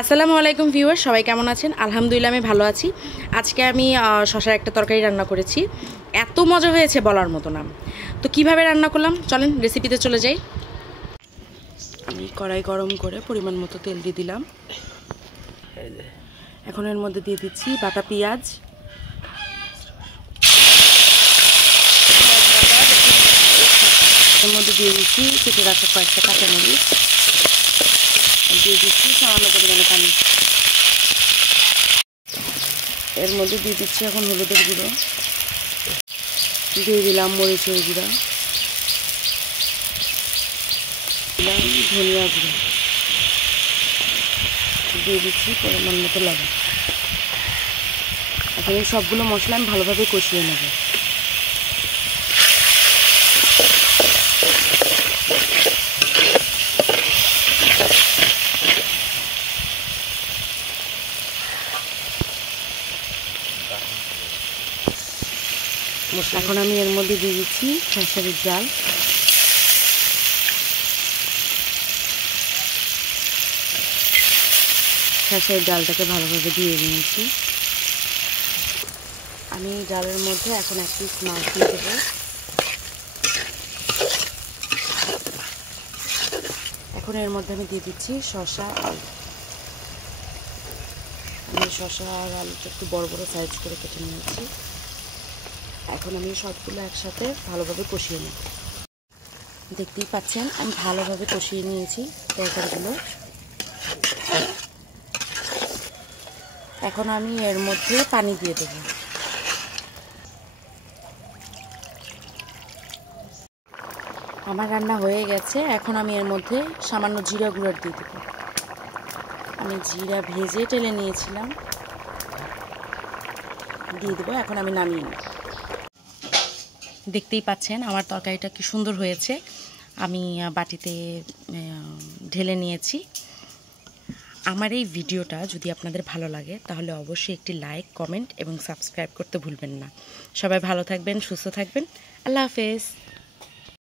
আসসালামু আলাইকুম ভিউয়ার, সবাই কেমন আছেন? আলহামদুলিল্লাহ আমি ভালো আছি। আজকে আমি শশার একটা তরকারি রান্না করেছি, এত মজা হয়েছে বলার মতো না। তো কিভাবে রান্না করলাম চলেন রেসিপিতে চলে যাই। আমি কড়াই গরম করে পরিমাণ মতো তেল দিয়ে দিলাম। এখন এর মধ্যে দিয়ে দিচ্ছি বাটা পেঁয়াজ, এর মধ্যে দিয়ে দিচ্ছি কেটে রাখা কয়েকটা কাঁচামরিচ, দিয়ে দিচ্ছি সামান্য পরিমাণে পানি। এর মধ্যে দিয়ে দিচ্ছি এখন হলুদের গুঁড়ো, দিয়ে দিলাম মরিচের গুঁড়া, দিলাম ধনিয়া গুঁড়ো, দিয়ে দিচ্ছি পরিমাণ মতো লবণ। এখন এই সবগুলো মশলা আমি ভালোভাবে কষিয়ে নেব। এখন আমি এর মধ্যে দিয়ে দিচ্ছি খেসারির ডাল, খেসারির ডালটাকে ভালোভাবে দিয়ে নিয়েছি। আমি ডালের মধ্যে এখন এক পিস মাছ দিয়ে দেবো। এখন এর মধ্যে আমি দিয়ে দিচ্ছি শসা, আলু। আমি শসা আর আলুটা একটু বড় বড় সাইজ করে কেটে নিয়েছি। এখন আমি সবগুলো একসাথে ভালোভাবে কষিয়ে নেব। দেখতেই পাচ্ছেন আমি ভালোভাবে কষিয়ে নিয়েছি তরকারিগুলো। এখন আমি এর মধ্যে পানি দিয়ে দেব। আমার রান্না হয়ে গেছে। এখন আমি এর মধ্যে সামান্য জিরা গুঁড়ো দিয়ে দেব। আমি জিরা ভেজে টেলে নিয়েছিলাম, দিয়ে দেবো। এখন আমি নামিয়ে নেব। দেখতেই পাচ্ছেন আমার তরকারিটা কি সুন্দর হয়েছে। আমি বাটিতে ঢেলে নিয়েছি। আমার এই ভিডিওটা যদি আপনাদের ভালো লাগে তাহলে অবশ্যই একটি লাইক, কমেন্ট এবং সাবস্ক্রাইব করতে ভুলবেন না। সবাই ভালো থাকবেন, সুস্থ থাকবেন। আল্লাহ হাফেজ।